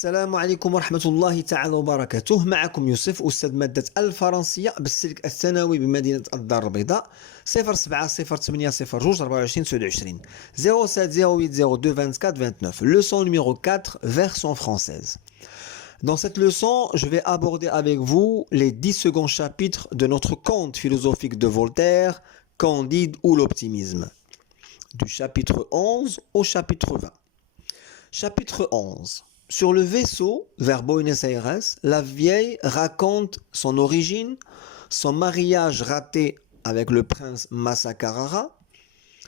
السلام عليكم ورحمة الله تعالى وبركاته. معكم يوسف أستاذ مادة الفرنسية بالسلك الثانوي بمدينة الدار البيضاء. 07 08 02 24 29 07 08 02 24 29. Leçon numéro 4, version française. Dans cette leçon, je vais aborder avec vous les 10 seconds chapitres de notre conte philosophique de Voltaire, Candide ou l'optimisme. Du chapitre 11 au chapitre 20. Chapitre 11. Sur le vaisseau vers Buenos Aires, la vieille raconte son origine, son mariage raté avec le prince Massa Carrara,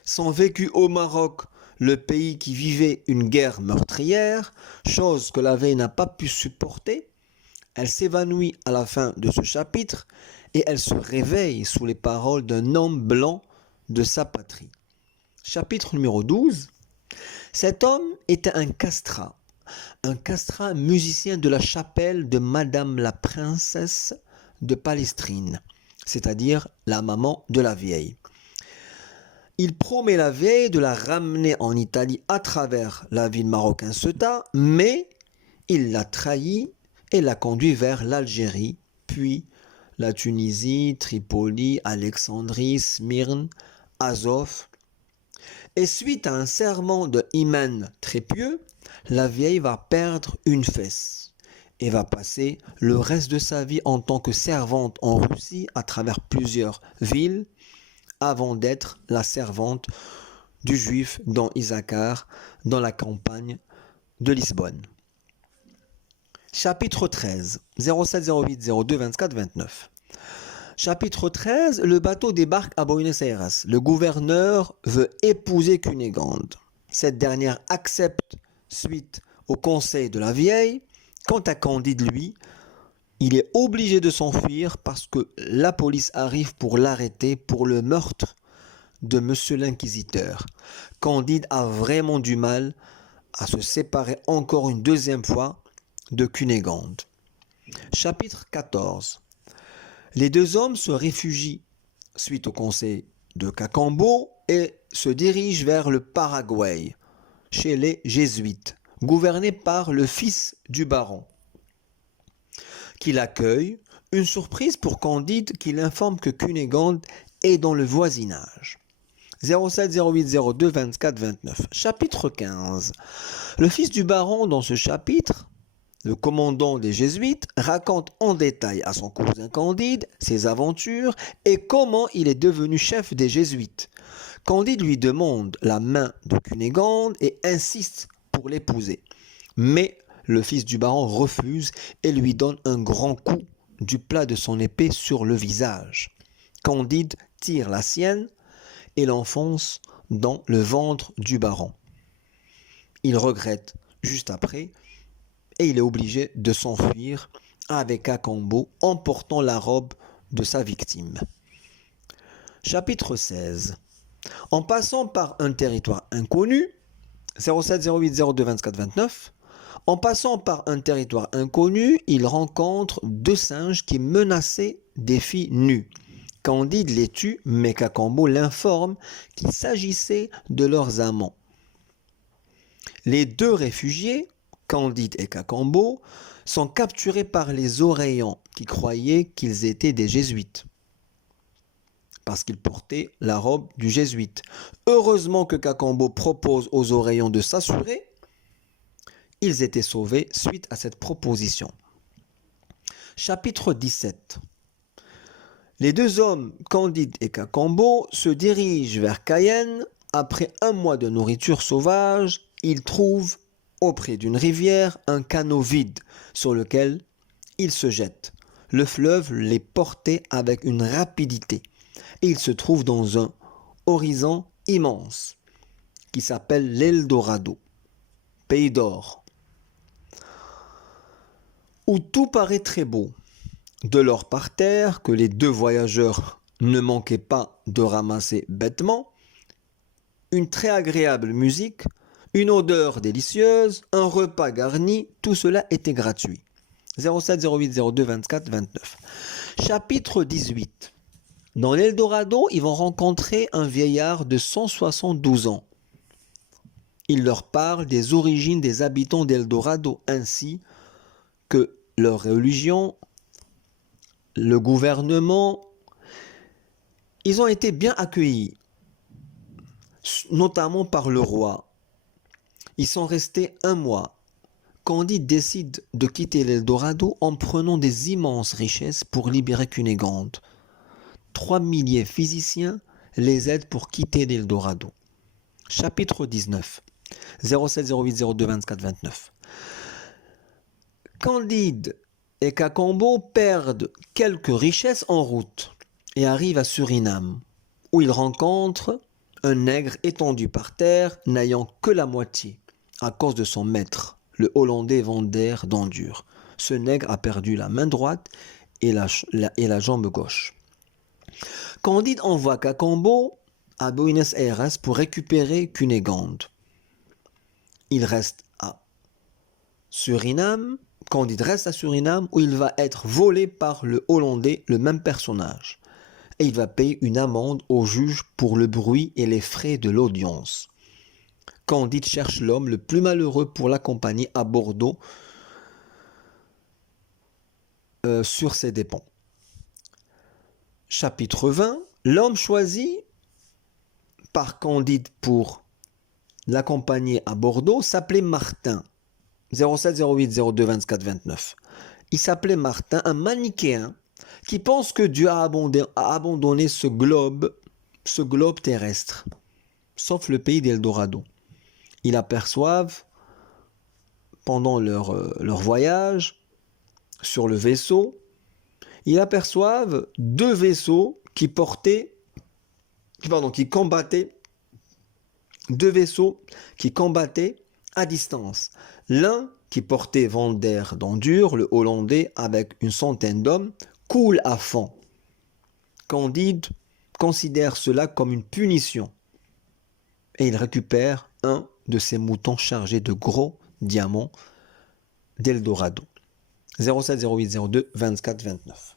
son vécu au Maroc, le pays qui vivait une guerre meurtrière, chose que la vieille n'a pas pu supporter. Elle s'évanouit à la fin de ce chapitre et elle se réveille sous les paroles d'un homme blanc de sa patrie. Chapitre numéro 12. Cet homme était un castrat musicien de la chapelle de Madame la princesse de Palestrine, c'est-à-dire la maman de la vieille. Il promet la vieille de la ramener en Italie à travers la ville marocaine Ceuta, mais il la trahit et la conduit vers l'Algérie, puis la Tunisie, Tripoli, Alexandrie, Smyrne, Azov. Et suite à un serment de hymen très pieux, la vieille va perdre une fesse et va passer le reste de sa vie en tant que servante en Russie à travers plusieurs villes avant d'être la servante du juif Don Issachar dans la campagne de Lisbonne. Chapitre 13, 07 08 02 24 29. Chapitre 13, le bateau débarque à Buenos Aires. Le gouverneur veut épouser Cunégonde. Cette dernière accepte suite au conseil de la vieille. Quant à Candide, lui, il est obligé de s'enfuir parce que la police arrive pour l'arrêter pour le meurtre de Monsieur l'Inquisiteur. Candide a vraiment du mal à se séparer encore une deuxième fois de Cunégonde. Chapitre 14. Les deux hommes se réfugient suite au conseil de Cacambo et se dirigent vers le Paraguay, chez les Jésuites, gouvernés par le fils du baron, qui l'accueille. Une surprise pour Candide qui l'informe que Cunégonde est dans le voisinage. 07 08 02 24 29. Chapitre 15. Le fils du baron dans ce chapitre, le commandant des Jésuites, raconte en détail à son cousin Candide ses aventures et comment il est devenu chef des Jésuites. Candide lui demande la main de Cunégonde et insiste pour l'épouser. Mais le fils du baron refuse et lui donne un grand coup du plat de son épée sur le visage. Candide tire la sienne et l'enfonce dans le ventre du baron. Il regrette juste après et il est obligé de s'enfuir avec Cacambo, emportant la robe de sa victime. Chapitre 16. En passant par un territoire inconnu, 07 08 02 24 29, en passant par un territoire inconnu, il rencontre deux singes qui menaçaient des filles nues. Candide les tue, mais Cacambo l'informe qu'il s'agissait de leurs amants. Les deux réfugiés, Candide et Cacambo, sont capturés par les Oreillons qui croyaient qu'ils étaient des Jésuites parce qu'ils portaient la robe du Jésuite. Heureusement que Cacambo propose aux Oreillons de s'assurer. Ils étaient sauvés suite à cette proposition. Chapitre 17. Les deux hommes, Candide et Cacambo, se dirigent vers Cayenne. Après un mois de nourriture sauvage, ils trouvent auprès d'une rivière un canot vide sur lequel ils se jettent. Le fleuve les portait avec une rapidité et ils se trouvent dans un horizon immense qui s'appelle l'Eldorado, pays d'or, où tout paraît très beau. De l'or par terre que les deux voyageurs ne manquaient pas de ramasser bêtement, une très agréable musique, une odeur délicieuse, un repas garni, tout cela était gratuit. 07 08 02 24 29. Chapitre 18. Dans l'Eldorado, ils vont rencontrer un vieillard de 172 ans. Il leur parle des origines des habitants d'Eldorado ainsi que leur religion, le gouvernement. Ils ont été bien accueillis, notamment par le roi. Ils sont restés un mois. Candide décide de quitter l'Eldorado en prenant des immenses richesses pour libérer Cunégonde. 3 milliers physiciens les aident pour quitter l'Eldorado. Chapitre 19, 07 08 02 24 29. Candide et Cacambo perdent quelques richesses en route et arrivent à Suriname, où ils rencontrent un nègre étendu par terre, n'ayant que la moitié, à cause de son maître, le Hollandais vendeur d'Andure. Ce nègre a perdu la main droite et la jambe gauche. Candide envoie Cacambo à Buenos Aires pour récupérer Cunégonde. Il reste à Suriname. Candide reste à Suriname où il va être volé par le Hollandais, le même personnage. Et il va payer une amende au juge pour le bruit et les frais de l'audience. Candide cherche l'homme le plus malheureux pour l'accompagner à Bordeaux sur ses dépens. Chapitre 20. L'homme choisi par Candide pour l'accompagner à Bordeaux s'appelait Martin. 07 08 02 24 29. Il s'appelait Martin, un manichéen qui pense que Dieu a abandonné ce globe terrestre, sauf le pays d'Eldorado. Ils aperçoivent pendant leur voyage sur le vaisseau, ils aperçoivent deux vaisseaux qui combattaient à distance. L'un qui portait vendeur d'Andure, le Hollandais, avec une centaine d'hommes, coule à fond. Candide considère cela comme une punition et il récupère un de ses moutons chargés de gros diamants d'Eldorado. 07 08 02 24 29.